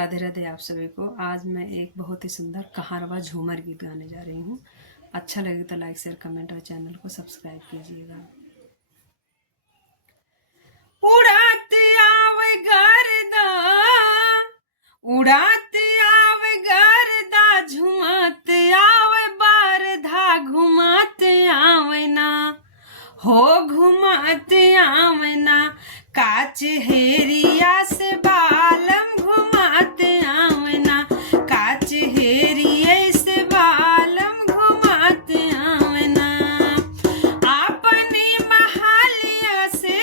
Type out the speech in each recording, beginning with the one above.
राधे राधे आप सभी को। आज मैं एक बहुत ही सुंदर कहारवा झूमर गीत गाने जा रही हूँ। अच्छा लगे तो लाइक शेयर कमेंट और चैनल को सब्सक्राइब कीजिएगा। उड़ाते आवे गर्दा, उड़ाते आवे गर्दा, झुमाते आवे बारधा, घुमाते आवे ना हो, घुमाते आवे ना। काच हेरिया से बालम घुमाते आवे ना, काच हेरिया से बालम घुमाते आवे ना। अपनी महालिया से,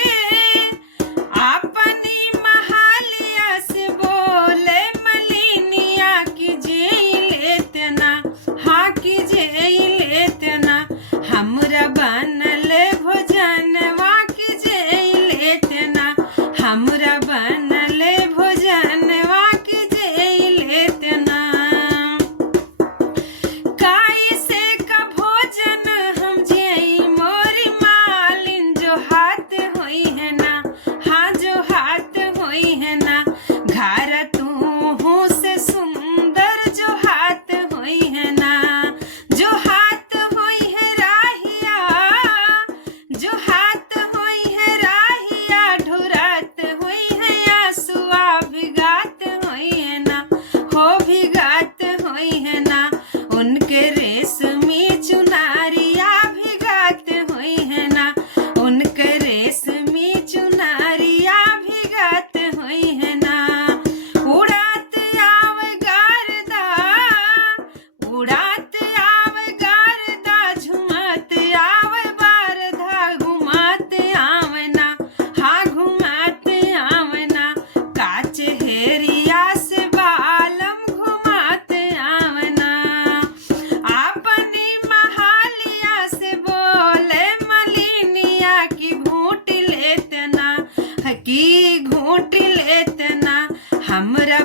अपनी महालिया से बोले मलिनिया की जेई लेते ना, हाँ की जेई लेते ना। हमरा बनल भोजनवा की जेई लेते ना, हमरा बनल भोजनवा की जेई लेते ना। कैसे का भोजन हम जेई मोरी मालिन, जो हाथ होई है ना, हाँ जो हाथ होई है ना। घर तू से सुंदर जो हाथ होई है ना, जो हाथ होई है राहिया, जो हाथ होई है राहिया। ढुरात होई है आंसुआ, भिगात होई है ना, हो भिगात होई है ना। उनके रेशमी चुनारिया भिगात हुई है ना, उनके रेशमी चुनारिया भिगात हुई है ना। उड़ात आवे गर्दा, उड़ात आवे गर्दा, झुमात आवे बारधा, घुमात आवे ना, हाँ घुमात आवे ना। काच हेरिया से बालम घुमात आवे ना। अपनी महालिया से बोले मलिनिया की घूट लेते ना, की घूट लेते ना। हमरा